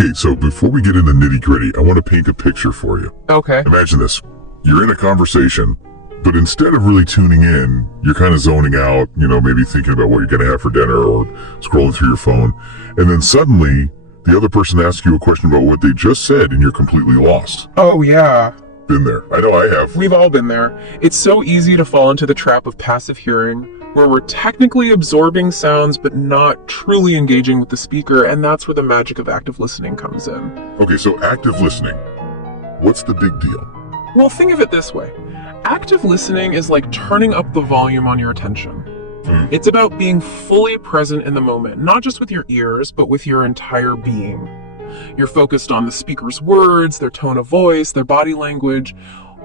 Okay, so before we get into nitty-gritty, I want to paint a picture for you. Okay. Imagine this. You're in a conversation, but instead of really tuning in, you're kind of zoning out, maybe thinking about what you're going to have for dinner or scrolling through your phone. And then suddenly, the other person asks you a question about what they just said, and you're completely lost. Oh, yeah. Been there. I know I have. We've all been there. It's so easy to fall into the trap of passive hearing, where we're technically absorbing sounds but not truly engaging with the speaker, and that's where the magic of active listening comes in. Okay, so active listening. What's the big deal? Well, think of it this way. Active listening is like turning up the volume on your attention. It's about being fully present in the moment, not just with your ears, but with your entire being. You're focused on the speaker's words, their tone of voice, their body language,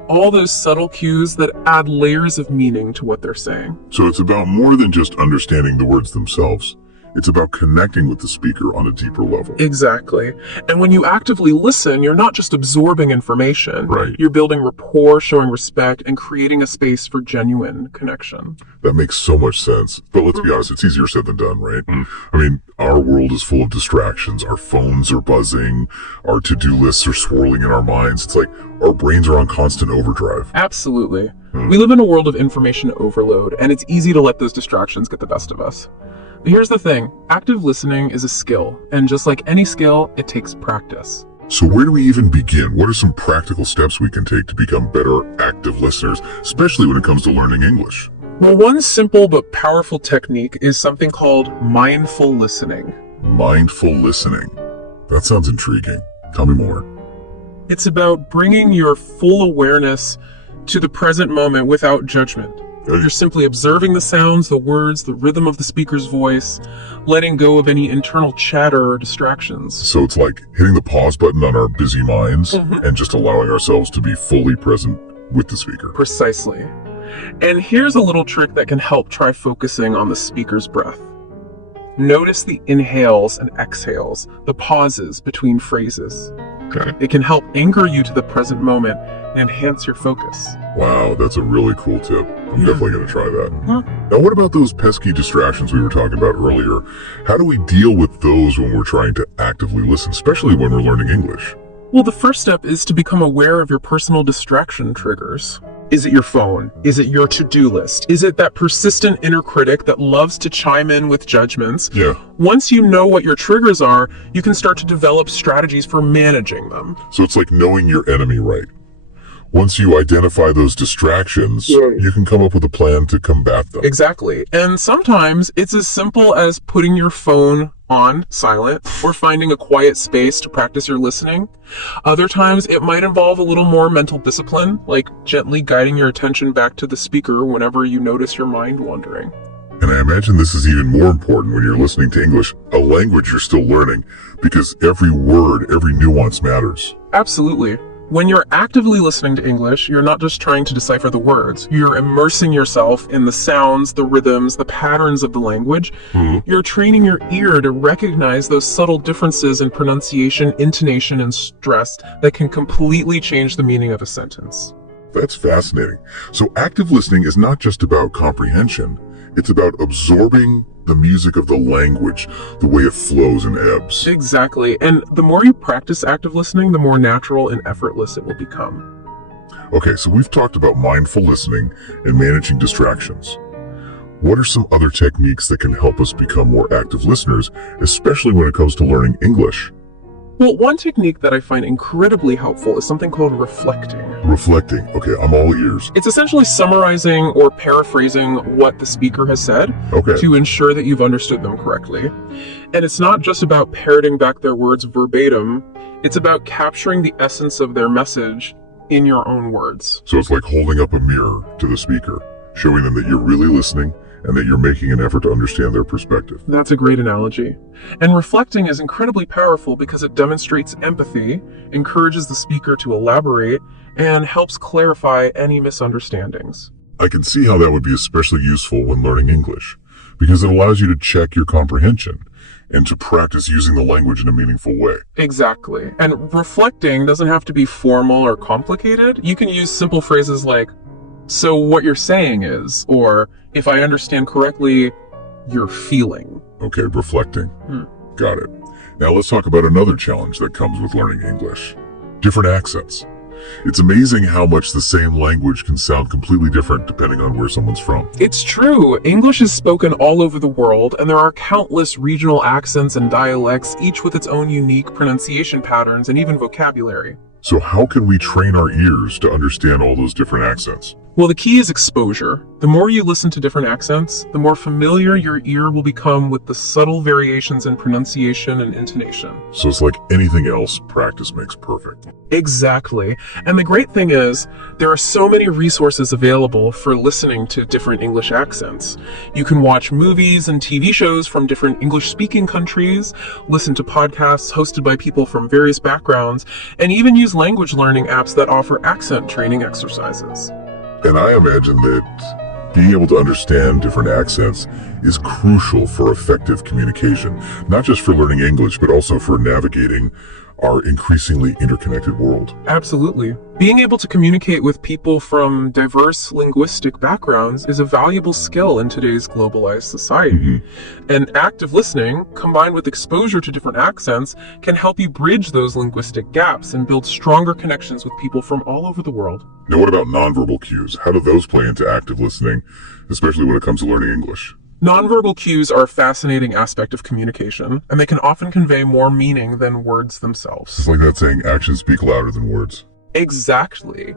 all those subtle cues that add layers of meaning to what they're saying. So it's about more than just understanding the words themselves. It's about connecting with the speaker on a deeper level. Exactly. And when you actively listen, you're not just absorbing information. Right. You're building rapport, showing respect, and creating a space for genuine connection. That makes so much sense. But let's be honest, it's easier said than done, right? I mean, our world is full of distractions. Our phones are buzzing. Our to-do lists are swirling in our minds. It's like our brains are on constant overdrive. Absolutely. We live in a world of information overload, and it's easy to let those distractions get the best of us. But here's the thing, active listening is a skill, and just like any skill, it takes practice. So where do we even begin? What are some practical steps we can take to become better active listeners, especially when it comes to learning English? Well, one simple but powerful technique is something called mindful listening. Mindful listening. That sounds intriguing. Tell me more. It's about bringing your full awareness to the present moment without judgment. You're simply observing the sounds, the words, the rhythm of the speaker's voice, letting go of any internal chatter or distractions. So it's like hitting the pause button on our busy minds and just allowing ourselves to be fully present with the speaker. Precisely. And here's a little trick that can help try focusing on the speaker's breath. Notice the inhales and exhales, the pauses between phrases. Okay. It can help anchor you to the present moment and enhance your focus. Wow, that's a really cool tip. I'm definitely going to try that. Huh? Now, what about those pesky distractions we were talking about earlier? How do we deal with those when we're trying to actively listen, especially when we're learning English? Well, the first step is to become aware of your personal distraction triggers. Is it your phone? Is it your to-do list? Is it that persistent inner critic that loves to chime in with judgments? Yeah. Once you know what your triggers are, you can start to develop strategies for managing them. So it's like knowing your enemy, right? Once you identify those distractions, you can come up with a plan to combat them. Exactly. And sometimes it's as simple as putting your phone on silent or finding a quiet space to practice your listening. Other times it might involve a little more mental discipline, like gently guiding your attention back to the speaker whenever you notice your mind wandering. And I imagine this is even more important when you're listening to English, a language you're still learning, because every word, every nuance matters. Absolutely. When you're actively listening to English, you're not just trying to decipher the words. You're immersing yourself in the sounds, the rhythms, the patterns of the language. You're training your ear to recognize those subtle differences in pronunciation, intonation, and stress that can completely change the meaning of a sentence. That's fascinating. So active listening is not just about comprehension. It's about absorbing the music of the language, the way it flows and ebbs. Exactly. And the more you practice active listening, the more natural and effortless it will become. Okay, so we've talked about mindful listening and managing distractions. What are some other techniques that can help us become more active listeners, especially when it comes to learning English? Well, one technique that I find incredibly helpful is something called reflecting. Reflecting. Okay, I'm all ears. It's essentially summarizing or paraphrasing what the speaker has said to ensure that you've understood them correctly. And it's not just about parroting back their words verbatim, it's about capturing the essence of their message in your own words. So it's like holding up a mirror to the speaker, showing them that you're really listening and that you're making an effort to understand their perspective. That's a great analogy. And reflecting is incredibly powerful because it demonstrates empathy, encourages the speaker to elaborate, and helps clarify any misunderstandings. I can see how that would be especially useful when learning English, because it allows you to check your comprehension and to practice using the language in a meaningful way. Exactly. And reflecting doesn't have to be formal or complicated. You can use simple phrases like, "So what you're saying is," or "If I understand correctly, you're feeling." Okay, reflecting. Got it. Now let's talk about another challenge that comes with learning English. Different accents. It's amazing how much the same language can sound completely different depending on where someone's from. It's true. English is spoken all over the world, and there are countless regional accents and dialects, each with its own unique pronunciation patterns and even vocabulary. So how can we train our ears to understand all those different accents? Well, the key is exposure. The more you listen to different accents, the more familiar your ear will become with the subtle variations in pronunciation and intonation. So it's like anything else, practice makes perfect. Exactly. And the great thing is, there are so many resources available for listening to different English accents. You can watch movies and TV shows from different English-speaking countries, listen to podcasts hosted by people from various backgrounds, and even use language learning apps that offer accent training exercises. And I imagine that being able to understand different accents is crucial for effective communication, not just for learning English, but also for navigating our increasingly interconnected world. Absolutely. Being able to communicate with people from diverse linguistic backgrounds is a valuable skill in today's globalized society. And active listening, combined with exposure to different accents, can help you bridge those linguistic gaps and build stronger connections with people from all over the world. Now, what about nonverbal cues? How do those play into active listening, especially when it comes to learning English? Nonverbal cues are a fascinating aspect of communication, and they can often convey more meaning than words themselves. It's like that saying, actions speak louder than words. Exactly.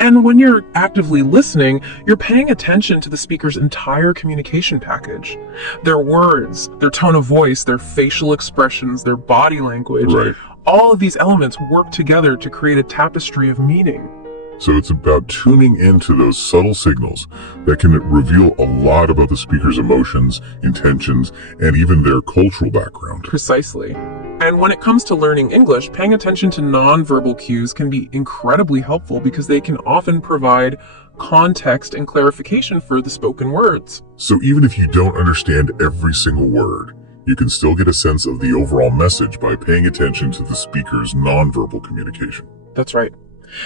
And when you're actively listening, you're paying attention to the speaker's entire communication package. Their words, their tone of voice, their facial expressions, their body language. Right. All of these elements work together to create a tapestry of meaning. So it's about tuning into those subtle signals that can reveal a lot about the speaker's emotions, intentions, and even their cultural background. Precisely. And when it comes to learning English, paying attention to nonverbal cues can be incredibly helpful because they can often provide context and clarification for the spoken words. So even if you don't understand every single word, you can still get a sense of the overall message by paying attention to the speaker's nonverbal communication. That's right.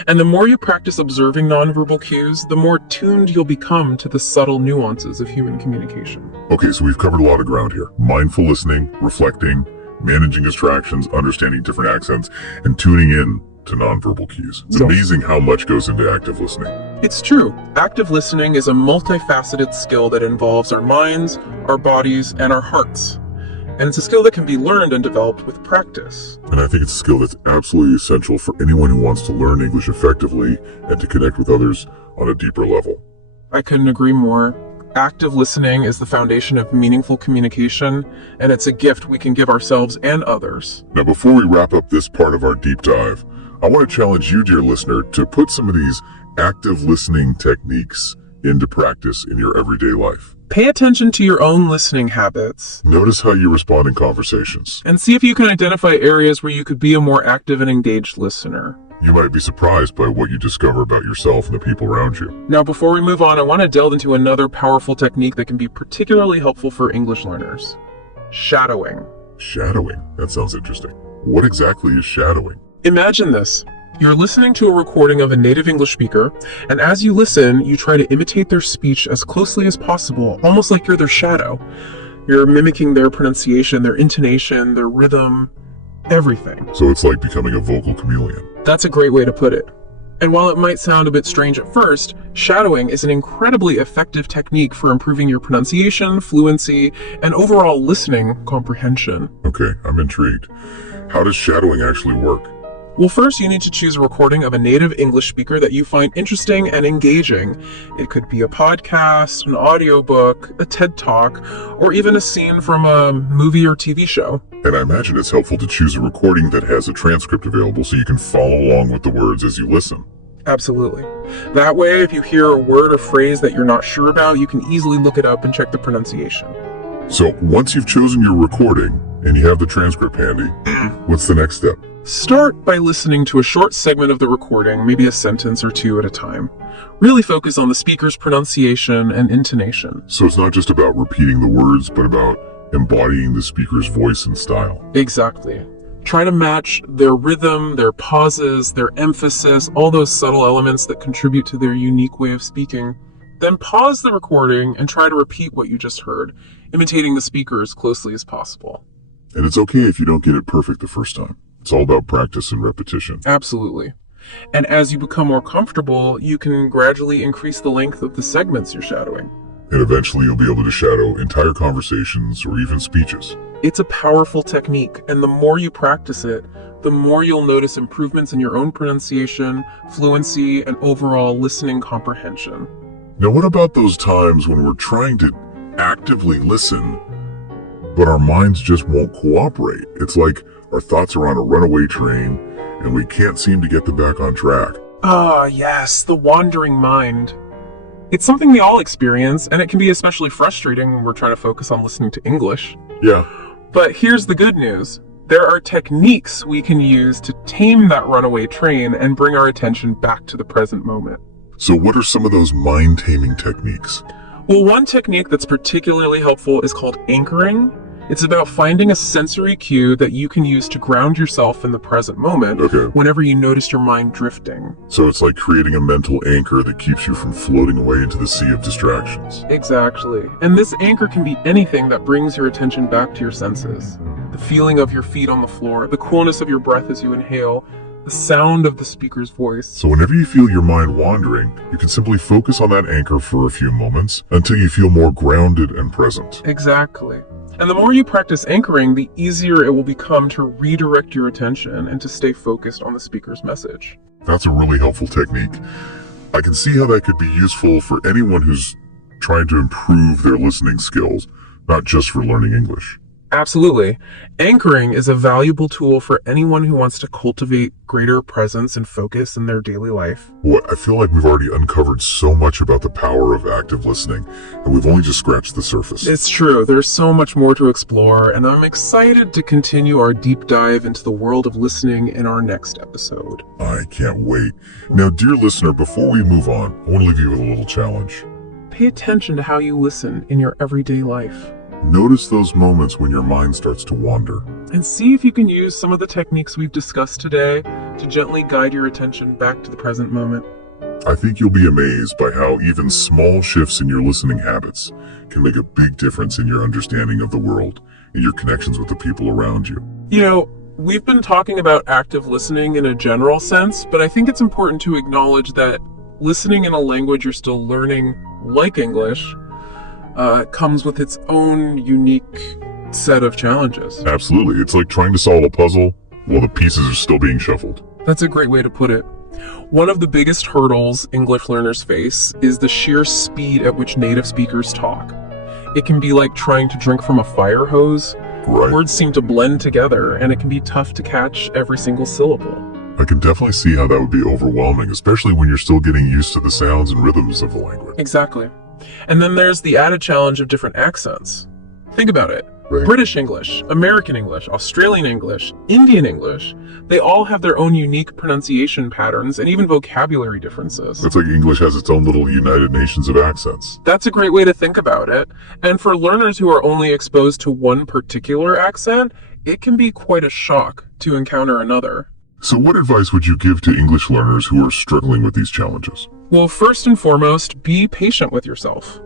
And the more you practice observing nonverbal cues, the more tuned you'll become to the subtle nuances of human communication. Okay, so we've covered a lot of ground here. Mindful listening, reflecting, managing distractions, understanding different accents, and tuning in to nonverbal cues. It's amazing how much goes into active listening. It's true. Active listening is a multifaceted skill that involves our minds, our bodies, and our hearts. And it's a skill that can be learned and developed with practice. And I think it's a skill that's absolutely essential for anyone who wants to learn English effectively and to connect with others on a deeper level. I couldn't agree more. Active listening is the foundation of meaningful communication, and it's a gift we can give ourselves and others. Now, before we wrap up this part of our deep dive, I want to challenge you, dear listener, to put some of these active listening techniques into practice in your everyday life. Pay attention to your own listening habits. Notice how you respond in conversations. And see if you can identify areas where you could be a more active and engaged listener. You might be surprised by what you discover about yourself and the people around you. Now, before we move on, I want to delve into another powerful technique that can be particularly helpful for English learners. Shadowing. Shadowing? That sounds interesting. What exactly is shadowing? Imagine this. You're listening to a recording of a native English speaker, and as you listen, you try to imitate their speech as closely as possible, almost like you're their shadow. You're mimicking their pronunciation, their intonation, their rhythm, everything. So it's like becoming a vocal chameleon. That's a great way to put it. And while it might sound a bit strange at first, shadowing is an incredibly effective technique for improving your pronunciation, fluency, and overall listening comprehension. Okay, I'm intrigued. How does shadowing actually work? Well, first you need to choose a recording of a native English speaker that you find interesting and engaging. It could be a podcast, an audiobook, a TED Talk, or even a scene from a movie or TV show. And I imagine it's helpful to choose a recording that has a transcript available so you can follow along with the words as you listen. Absolutely. That way, if you hear a word or phrase that you're not sure about, you can easily look it up and check the pronunciation. So once you've chosen your recording and you have the transcript handy, what's the next step? Start by listening to a short segment of the recording, maybe a sentence or two at a time. Really focus on the speaker's pronunciation and intonation. So it's not just about repeating the words, but about embodying the speaker's voice and style. Exactly. Try to match their rhythm, their pauses, their emphasis, all those subtle elements that contribute to their unique way of speaking. Then pause the recording and try to repeat what you just heard, imitating the speaker as closely as possible. And it's okay if you don't get it perfect the first time. It's all about practice and repetition. Absolutely. And as you become more comfortable, you can gradually increase the length of the segments you're shadowing. And eventually you'll be able to shadow entire conversations or even speeches. It's a powerful technique, and the more you practice it, the more you'll notice improvements in your own pronunciation, fluency, and overall listening comprehension. Now, what about those times when we're trying to actively listen, but our minds just won't cooperate? It's like our thoughts are on a runaway train, and we can't seem to get them back on track. Ah, yes, the wandering mind. It's something we all experience, and it can be especially frustrating when we're trying to focus on listening to English. Yeah. But here's the good news. There are techniques we can use to tame that runaway train and bring our attention back to the present moment. So what are some of those mind-taming techniques? Well, one technique that's particularly helpful is called anchoring. It's about finding a sensory cue that you can use to ground yourself in the present moment whenever you notice your mind drifting. So it's like creating a mental anchor that keeps you from floating away into the sea of distractions. Exactly. And this anchor can be anything that brings your attention back to your senses. The feeling of your feet on the floor, the coolness of your breath as you inhale, the sound of the speaker's voice. So whenever you feel your mind wandering, you can simply focus on that anchor for a few moments until you feel more grounded and present. Exactly. And the more you practice anchoring, the easier it will become to redirect your attention and to stay focused on the speaker's message. That's a really helpful technique. I can see how that could be useful for anyone who's trying to improve their listening skills, not just for learning English. Absolutely. Anchoring is a valuable tool for anyone who wants to cultivate greater presence and focus in their daily life. I feel like we've already uncovered so much about the power of active listening, and we've only just scratched the surface. It's true. There's so much more to explore, and I'm excited to continue our deep dive into the world of listening in our next episode. I can't wait. Now, dear listener, before we move on, I want to leave you with a little challenge. Pay attention to how you listen in your everyday life. Notice those moments when your mind starts to wander. And see if you can use some of the techniques we've discussed today to gently guide your attention back to the present moment. I think you'll be amazed by how even small shifts in your listening habits can make a big difference in your understanding of the world and your connections with the people around you. You know, we've been talking about active listening in a general sense, but I think it's important to acknowledge that listening in a language you're still learning, like English, comes with its own unique set of challenges. Absolutely. It's like trying to solve a puzzle while the pieces are still being shuffled. That's a great way to put it. One of the biggest hurdles English learners face is the sheer speed at which native speakers talk. It can be like trying to drink from a fire hose. Right. Words seem to blend together, and it can be tough to catch every single syllable. I can definitely see how that would be overwhelming, especially when you're still getting used to the sounds and rhythms of the language. Exactly. And then there's the added challenge of different accents. Think about it. Right. British English, American English, Australian English, Indian English, they all have their own unique pronunciation patterns and even vocabulary differences. It's like English has its own little United Nations of accents. That's a great way to think about it. And for learners who are only exposed to one particular accent, it can be quite a shock to encounter another. So what advice would you give to English learners who are struggling with these challenges? Well, first and foremost, be patient with yourself.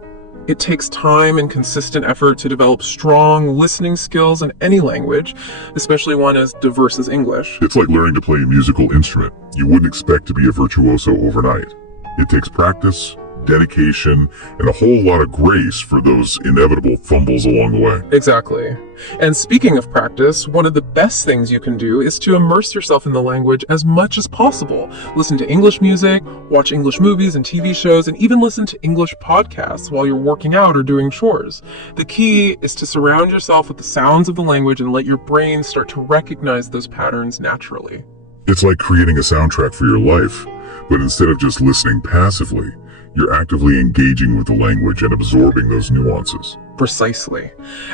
It takes time and consistent effort to develop strong listening skills in any language, especially one as diverse as English. It's like learning to play a musical instrument. You wouldn't expect to be a virtuoso overnight. It takes practice, dedication, and a whole lot of grace for those inevitable fumbles along the way. Exactly. And speaking of practice, one of the best things you can do is to immerse yourself in the language as much as possible. Listen to English music, watch English movies and TV shows, and even listen to English podcasts while you're working out or doing chores. The key is to surround yourself with the sounds of the language and let your brain start to recognize those patterns naturally. It's like creating a soundtrack for your life, but instead of just listening passively, you're actively engaging with the language and absorbing those nuances. Precisely.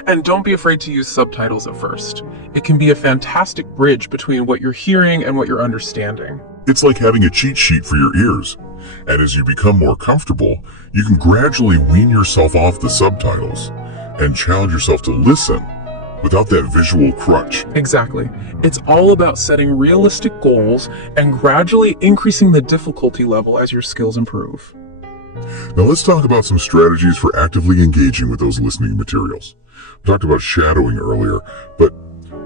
And don't be afraid to use subtitles at first. It can be a fantastic bridge between what you're hearing and what you're understanding. It's like having a cheat sheet for your ears. And as you become more comfortable, you can gradually wean yourself off the subtitles and challenge yourself to listen without that visual crutch. Exactly. It's all about setting realistic goals and gradually increasing the difficulty level as your skills improve. Now let's talk about some strategies for actively engaging with those listening materials. We talked about shadowing earlier, but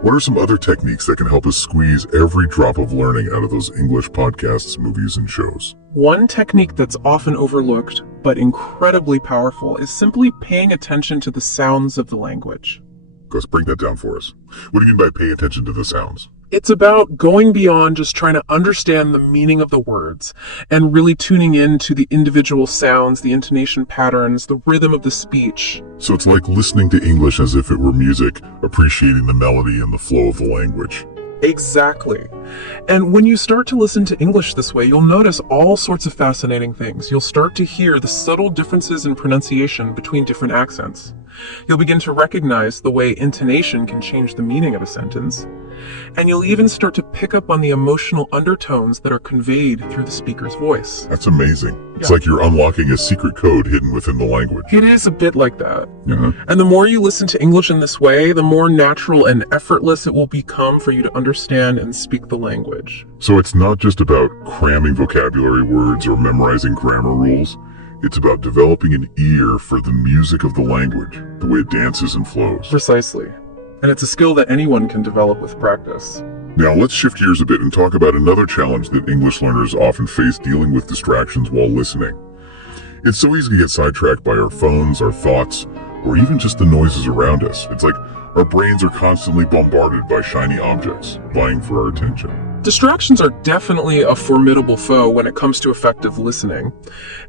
What are some other techniques that can help us squeeze every drop of learning out of those English podcasts, movies, and shows? One technique that's often overlooked, but incredibly powerful, is simply paying attention to the sounds of the language. Gus, break that down for us. What do you mean by pay attention to the sounds? It's about going beyond just trying to understand the meaning of the words and really tuning in to the individual sounds, the intonation patterns, the rhythm of the speech. So it's like listening to English as if it were music, appreciating the melody and the flow of the language. Exactly. And when you start to listen to English this way, you'll notice all sorts of fascinating things. You'll start to hear the subtle differences in pronunciation between different accents. You'll begin to recognize the way intonation can change the meaning of a sentence. And you'll even start to pick up on the emotional undertones that are conveyed through the speaker's voice. That's amazing. It's like you're unlocking a secret code hidden within the language. It is a bit like that. Uh-huh. And the more you listen to English in this way, the more natural and effortless it will become for you to understand and speak the language. So it's not just about cramming vocabulary words or memorizing grammar rules. It's about developing an ear for the music of the language, the way it dances and flows. Precisely. And it's a skill that anyone can develop with practice. Now let's shift gears a bit and talk about another challenge that English learners often face dealing with distractions while listening. It's so easy to get sidetracked by our phones, our thoughts, or even just the noises around us. It's like our brains are constantly bombarded by shiny objects, vying for our attention. Distractions are definitely a formidable foe when it comes to effective listening,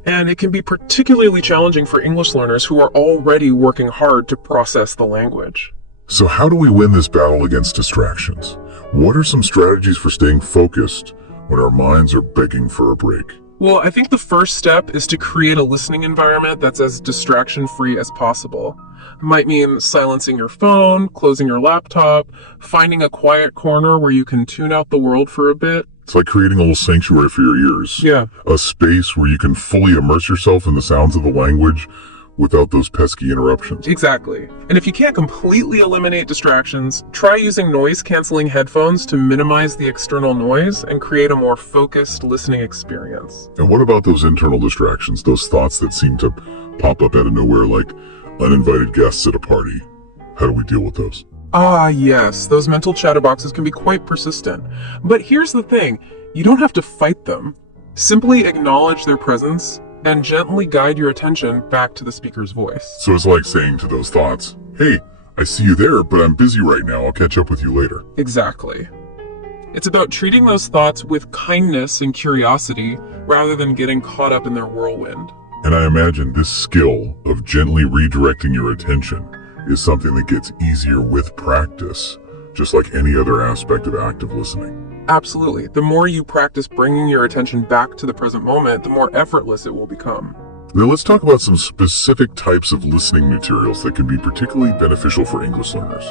and it can be particularly challenging for English learners who are already working hard to process the language. So how do we win this battle against distractions? What are some strategies for staying focused when our minds are begging for a break? Well, I think the first step is to create a listening environment that's as distraction-free as possible. It might mean silencing your phone, closing your laptop, finding a quiet corner where you can tune out the world for a bit. It's like creating a little sanctuary for your ears. Yeah. A space where you can fully immerse yourself in the sounds of the language without those pesky interruptions. Exactly. And if you can't completely eliminate distractions, try using noise-canceling headphones to minimize the external noise and create a more focused listening experience. And what about those internal distractions, those thoughts that seem to pop up out of nowhere like uninvited guests at a party? How do we deal with those? Ah, yes, those mental chatterboxes can be quite persistent. But here's the thing, you don't have to fight them. Simply acknowledge their presence and gently guide your attention back to the speaker's voice. So it's like saying to those thoughts, hey, I see you there, but I'm busy right now. I'll catch up with you later. Exactly. It's about treating those thoughts with kindness and curiosity rather than getting caught up in their whirlwind. And I imagine this skill of gently redirecting your attention is something that gets easier with practice, just like any other aspect of active listening. Absolutely. The more you practice bringing your attention back to the present moment, the more effortless it will become. Now let's talk about some specific types of listening materials that can be particularly beneficial for English learners.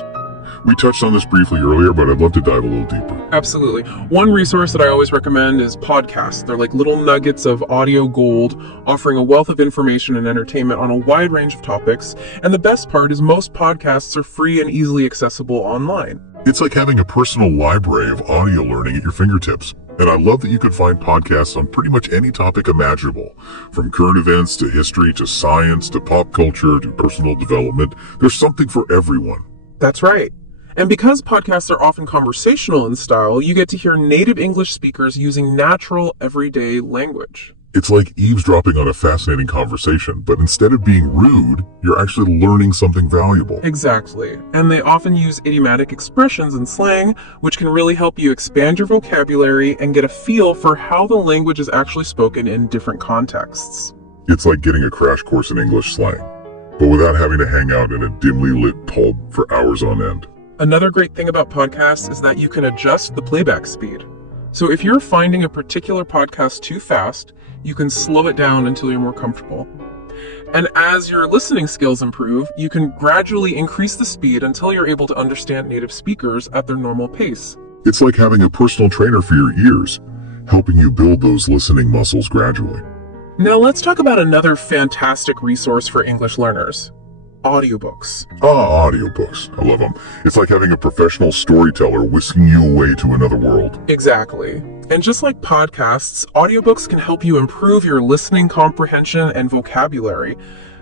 We touched on this briefly earlier, but I'd love to dive a little deeper. Absolutely. One resource that I always recommend is podcasts. They're like little nuggets of audio gold, offering a wealth of information and entertainment on a wide range of topics. And the best part is most podcasts are free and easily accessible online. It's like having a personal library of audio learning at your fingertips. And I love that you can find podcasts on pretty much any topic imaginable. From current events to history to science to pop culture to personal development. There's something for everyone. That's right. And because podcasts are often conversational in style, you get to hear native English speakers using natural, everyday language. It's like eavesdropping on a fascinating conversation, but instead of being rude, you're actually learning something valuable. Exactly. And they often use idiomatic expressions and slang, which can really help you expand your vocabulary and get a feel for how the language is actually spoken in different contexts. It's like getting a crash course in English slang, but without having to hang out in a dimly lit pub for hours on end. Another great thing about podcasts is that you can adjust the playback speed. So if you're finding a particular podcast too fast, you can slow it down until you're more comfortable. And as your listening skills improve, you can gradually increase the speed until you're able to understand native speakers at their normal pace. It's like having a personal trainer for your ears, helping you build those listening muscles gradually. Now let's talk about another fantastic resource for English learners. Audiobooks. Audiobooks. I love them. It's like having a professional storyteller whisking you away to another world. Exactly. And just like podcasts, audiobooks can help you improve your listening comprehension and vocabulary,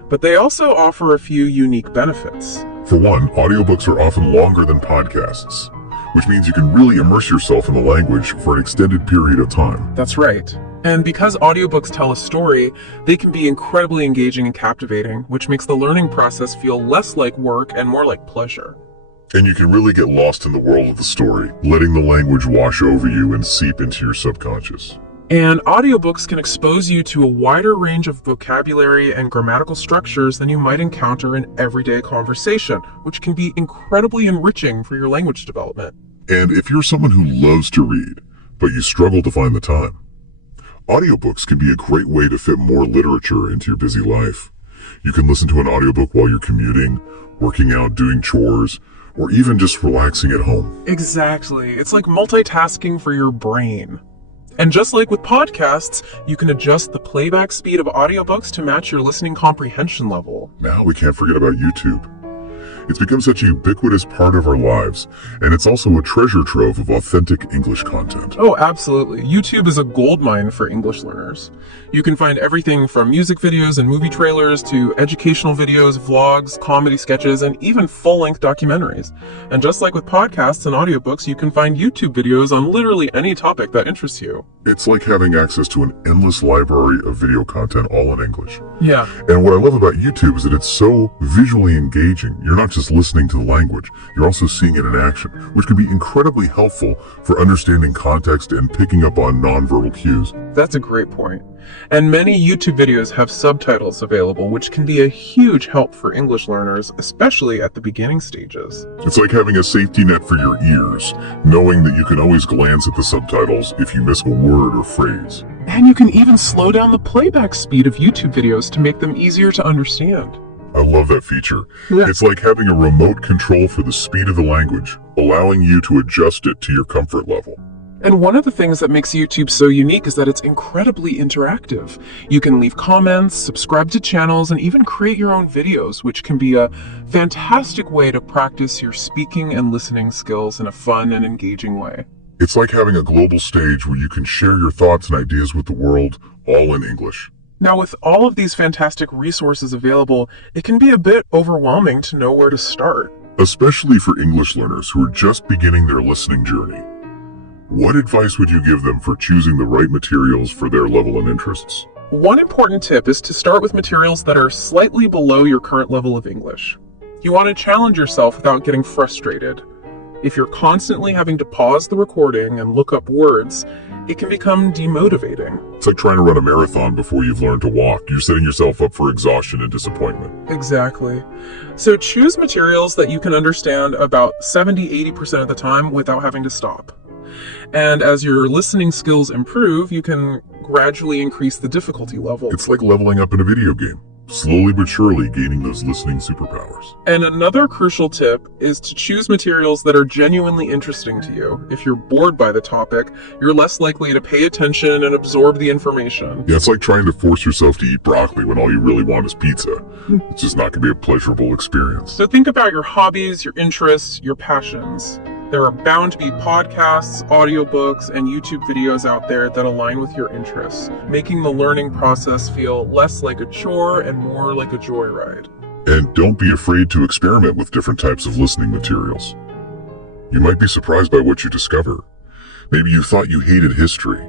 but they also offer a few unique benefits. For one, audiobooks are often longer than podcasts, which means you can really immerse yourself in the language for an extended period of time. That's right. And because audiobooks tell a story, they can be incredibly engaging and captivating, which makes the learning process feel less like work and more like pleasure. And you can really get lost in the world of the story, letting the language wash over you and seep into your subconscious. And audiobooks can expose you to a wider range of vocabulary and grammatical structures than you might encounter in everyday conversation, which can be incredibly enriching for your language development. And if you're someone who loves to read, but you struggle to find the time, audiobooks can be a great way to fit more literature into your busy life. You can listen to an audiobook while you're commuting, working out, doing chores, or even just relaxing at home. Exactly. It's like multitasking for your brain. And just like with podcasts, you can adjust the playback speed of audiobooks to match your listening comprehension level. Now we can't forget about YouTube. It's become such a ubiquitous part of our lives, and it's also a treasure trove of authentic English content. Oh, absolutely. YouTube is a goldmine for English learners. You can find everything from music videos and movie trailers to educational videos, vlogs, comedy sketches, and even full-length documentaries. And just like with podcasts and audiobooks, you can find YouTube videos on literally any topic that interests you. It's like having access to an endless library of video content all in English. Yeah. And what I love about YouTube is that it's so visually engaging. You're not just listening to the language, you're also seeing it in action, which can be incredibly helpful for understanding context and picking up on nonverbal cues. That's a great point. And many YouTube videos have subtitles available, which can be a huge help for English learners, especially at the beginning stages. It's like having a safety net for your ears, knowing that you can always glance at the subtitles if you miss a word or phrase. And you can even slow down the playback speed of YouTube videos to make them easier to understand. I love that feature. Yeah. It's like having a remote control for the speed of the language, allowing you to adjust it to your comfort level. And one of the things that makes YouTube so unique is that it's incredibly interactive. You can leave comments, subscribe to channels, and even create your own videos, which can be a fantastic way to practice your speaking and listening skills in a fun and engaging way. It's like having a global stage where you can share your thoughts and ideas with the world, all in English. Now, with all of these fantastic resources available, it can be a bit overwhelming to know where to start. Especially for English learners who are just beginning their listening journey. What advice would you give them for choosing the right materials for their level and interests? One important tip is to start with materials that are slightly below your current level of English. You want to challenge yourself without getting frustrated. If you're constantly having to pause the recording and look up words, it can become demotivating. It's like trying to run a marathon before you've learned to walk. You're setting yourself up for exhaustion and disappointment. Exactly. So choose materials that you can understand about 70-80% of the time without having to stop. And as your listening skills improve, you can gradually increase the difficulty level. It's like leveling up in a video game, slowly but surely gaining those listening superpowers. And another crucial tip is to choose materials that are genuinely interesting to you. If you're bored by the topic, you're less likely to pay attention and absorb the information. Yeah, it's like trying to force yourself to eat broccoli when all you really want is pizza. It's just not going to be a pleasurable experience. So think about your hobbies, your interests, your passions. There are bound to be podcasts, audiobooks, and YouTube videos out there that align with your interests, making the learning process feel less like a chore and more like a joyride. And don't be afraid to experiment with different types of listening materials. You might be surprised by what you discover. Maybe you thought you hated history,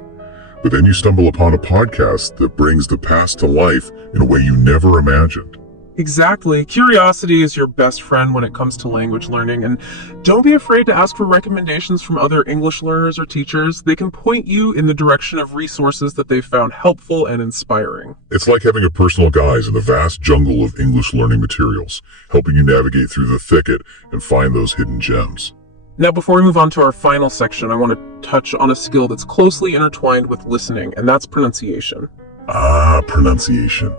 but then you stumble upon a podcast that brings the past to life in a way you never imagined. Exactly. Curiosity is your best friend when it comes to language learning, and don't be afraid to ask for recommendations from other English learners or teachers. They can point you in the direction of resources that they've found helpful and inspiring. It's like having a personal guide in the vast jungle of English learning materials, helping you navigate through the thicket and find those hidden gems. Now, before we move on to our final section, I want to touch on a skill that's closely intertwined with listening, and that's pronunciation. Pronunciation.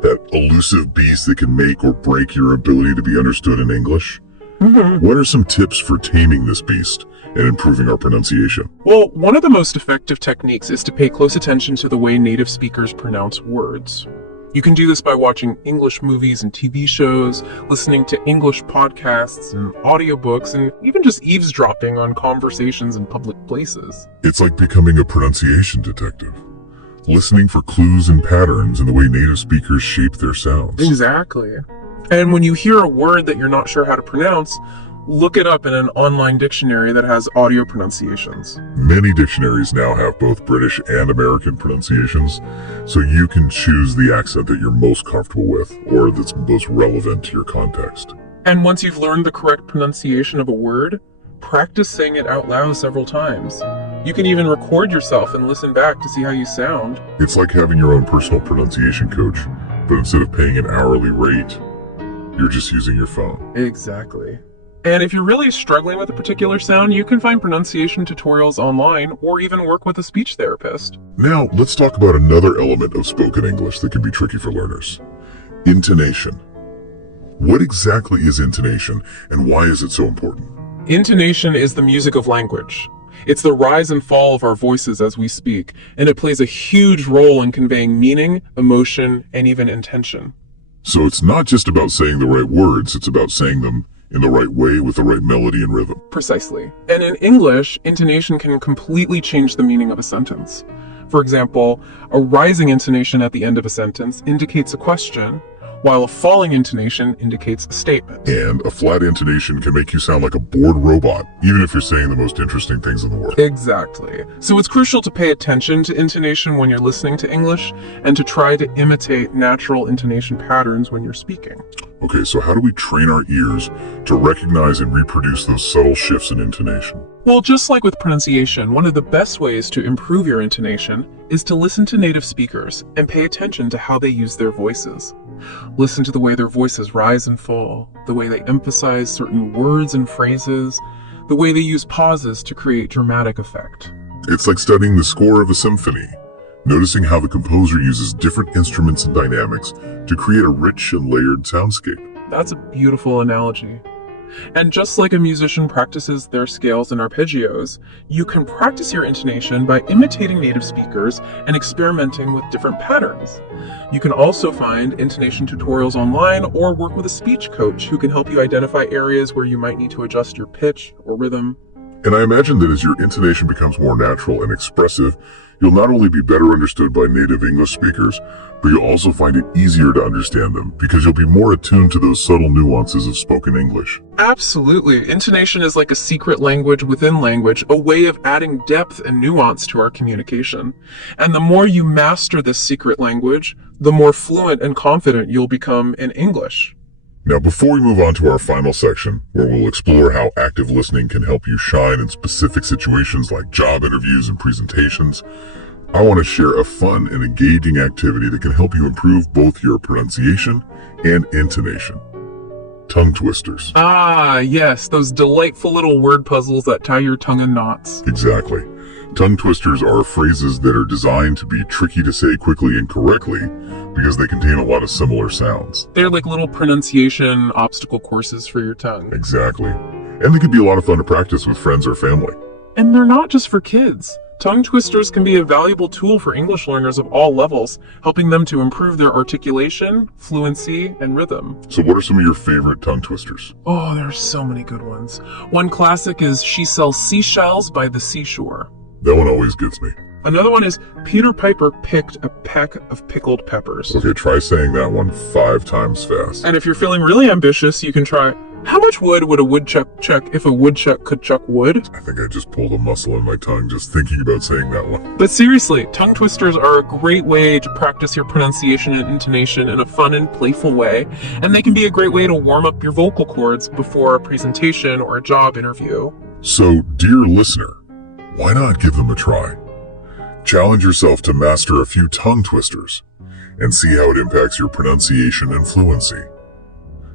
That elusive beast that can make or break your ability to be understood in English. What are some tips for taming this beast and improving our pronunciation? Well, one of the most effective techniques is to pay close attention to the way native speakers pronounce words. You can do this by watching English movies and TV shows, listening to English podcasts and audiobooks, and even just eavesdropping on conversations in public places. It's like becoming a pronunciation detective, listening for clues and patterns in the way native speakers shape their sounds. Exactly. And when you hear a word that you're not sure how to pronounce, look it up in an online dictionary that has audio pronunciations. Many dictionaries now have both British and American pronunciations, so you can choose the accent that you're most comfortable with or that's most relevant to your context. And once you've learned the correct pronunciation of a word, practice saying it out loud several times. You can even record yourself and listen back to see how you sound. It's like having your own personal pronunciation coach, but instead of paying an hourly rate, you're just using your phone. Exactly. And if you're really struggling with a particular sound, you can find pronunciation tutorials online or even work with a speech therapist. Now, let's talk about another element of spoken English that can be tricky for learners. Intonation. What exactly is intonation, and why is it so important? Intonation is the music of language. It's the rise and fall of our voices as we speak, and it plays a huge role in conveying meaning, emotion, and even intention. So it's not just about saying the right words, it's about saying them in the right way with the right melody and rhythm. Precisely. And in English, intonation can completely change the meaning of a sentence. For example, a rising intonation at the end of a sentence indicates a question, while a falling intonation indicates a statement. And a flat intonation can make you sound like a bored robot, even if you're saying the most interesting things in the world. Exactly. So it's crucial to pay attention to intonation when you're listening to English and to try to imitate natural intonation patterns when you're speaking. Okay, so how do we train our ears to recognize and reproduce those subtle shifts in intonation? Well, just like with pronunciation, one of the best ways to improve your intonation is to listen to native speakers and pay attention to how they use their voices. Listen to the way their voices rise and fall, the way they emphasize certain words and phrases, the way they use pauses to create dramatic effect. It's like studying the score of a symphony, noticing how the composer uses different instruments and dynamics to create a rich and layered soundscape. That's a beautiful analogy. And just like a musician practices their scales and arpeggios, you can practice your intonation by imitating native speakers and experimenting with different patterns. You can also find intonation tutorials online or work with a speech coach who can help you identify areas where you might need to adjust your pitch or rhythm. And I imagine that as your intonation becomes more natural and expressive, you'll not only be better understood by native English speakers, but you'll also find it easier to understand them because you'll be more attuned to those subtle nuances of spoken English. Absolutely. Intonation is like a secret language within language, a way of adding depth and nuance to our communication. And the more you master this secret language, the more fluent and confident you'll become in English. Now, before we move on to our final section, where we'll explore how active listening can help you shine in specific situations like job interviews and presentations, I want to share a fun and engaging activity that can help you improve both your pronunciation and intonation. Tongue twisters. Ah, yes, those delightful little word puzzles that tie your tongue in knots. Exactly. Tongue twisters are phrases that are designed to be tricky to say quickly and correctly because they contain a lot of similar sounds. They're like little pronunciation obstacle courses for your tongue. Exactly. And they can be a lot of fun to practice with friends or family. And they're not just for kids. Tongue twisters can be a valuable tool for English learners of all levels, helping them to improve their articulation, fluency, and rhythm. So what are some of your favorite tongue twisters? Oh, there are so many good ones. One classic is She Sells Seashells by the Seashore. That one always gets me. Another one is Peter Piper picked a peck of pickled peppers. Okay, try saying that one 5 times fast. And if you're feeling really ambitious, you can try, how much wood would a woodchuck chuck if a woodchuck could chuck wood? I think I just pulled a muscle in my tongue just thinking about saying that one. But seriously, tongue twisters are a great way to practice your pronunciation and intonation in a fun and playful way, and they can be a great way to warm up your vocal cords before a presentation or a job interview. So, dear listener, why not give them a try? Challenge yourself to master a few tongue twisters and see how it impacts your pronunciation and fluency.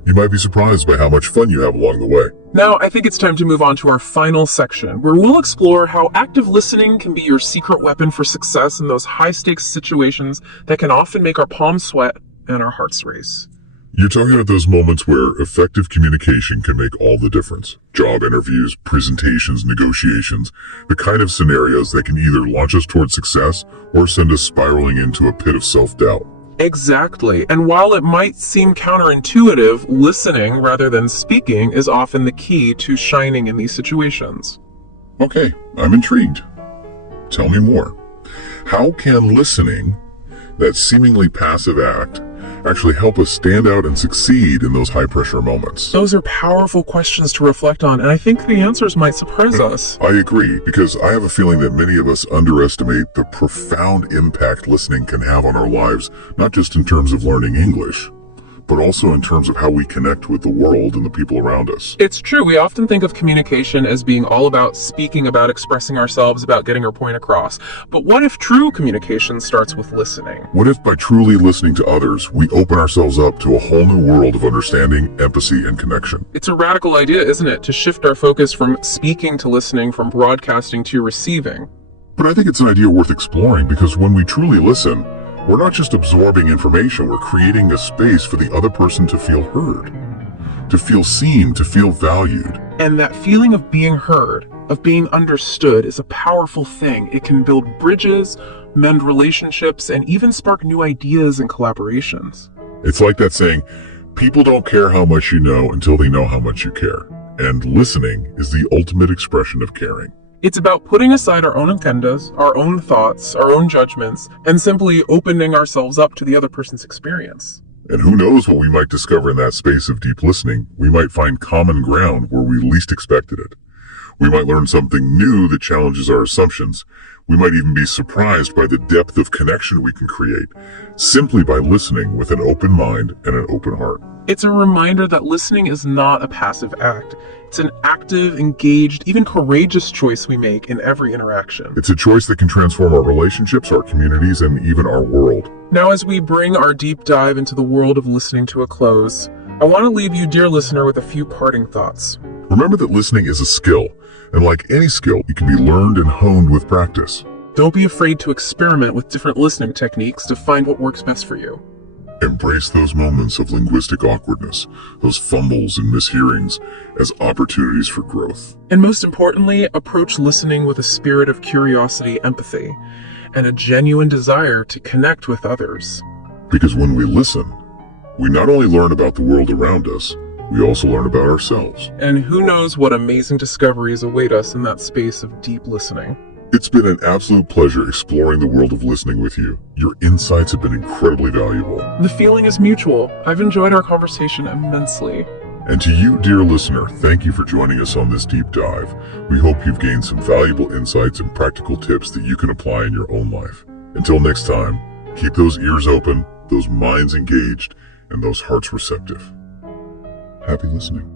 You might be surprised by how much fun you have along the way. Now, I think it's time to move on to our final section, where we'll explore how active listening can be your secret weapon for success in those high-stakes situations that can often make our palms sweat and our hearts race. You're talking about those moments where effective communication can make all the difference. Job interviews, presentations, negotiations, the kind of scenarios that can either launch us toward success or send us spiraling into a pit of self-doubt. Exactly. And while it might seem counterintuitive, listening rather than speaking is often the key to shining in these situations. Okay, I'm intrigued. Tell me more. How can listening, that seemingly passive act, actually help us stand out and succeed in those high-pressure moments? Those are powerful questions to reflect on, and I think the answers might surprise us. I agree, because I have a feeling that many of us underestimate the profound impact listening can have on our lives, not just in terms of learning English, but also in terms of how we connect with the world and the people around us. It's true, we often think of communication as being all about speaking, about expressing ourselves, about getting our point across. But what if true communication starts with listening? What if by truly listening to others, we open ourselves up to a whole new world of understanding, empathy, and connection? It's a radical idea, isn't it, to shift our focus from speaking to listening, from broadcasting to receiving. But I think it's an idea worth exploring, because when we truly listen, we're not just absorbing information, we're creating a space for the other person to feel heard, to feel seen, to feel valued. And that feeling of being heard, of being understood, is a powerful thing. It can build bridges, mend relationships, and even spark new ideas and collaborations. It's like that saying, people don't care how much you know until they know how much you care. And listening is the ultimate expression of caring. It's about putting aside our own agendas, our own thoughts, our own judgments, and simply opening ourselves up to the other person's experience. And who knows what we might discover in that space of deep listening. We might find common ground where we least expected it. We might learn something new that challenges our assumptions. We might even be surprised by the depth of connection we can create, simply by listening with an open mind and an open heart. It's a reminder that listening is not a passive act. It's an active, engaged, even courageous choice we make in every interaction. It's a choice that can transform our relationships, our communities, and even our world. Now, as we bring our deep dive into the world of listening to a close, I want to leave you, dear listener, with a few parting thoughts. Remember that listening is a skill, and like any skill, it can be learned and honed with practice. Don't be afraid to experiment with different listening techniques to find what works best for you. Embrace those moments of linguistic awkwardness, those fumbles and mishearings, as opportunities for growth. And most importantly, approach listening with a spirit of curiosity, empathy, and a genuine desire to connect with others. Because when we listen, we not only learn about the world around us, we also learn about ourselves. And who knows what amazing discoveries await us in that space of deep listening. It's been an absolute pleasure exploring the world of listening with you. Your insights have been incredibly valuable. The feeling is mutual. I've enjoyed our conversation immensely. And to you, dear listener, thank you for joining us on this deep dive. We hope you've gained some valuable insights and practical tips that you can apply in your own life. Until next time, keep those ears open, those minds engaged, and those hearts receptive. Happy listening.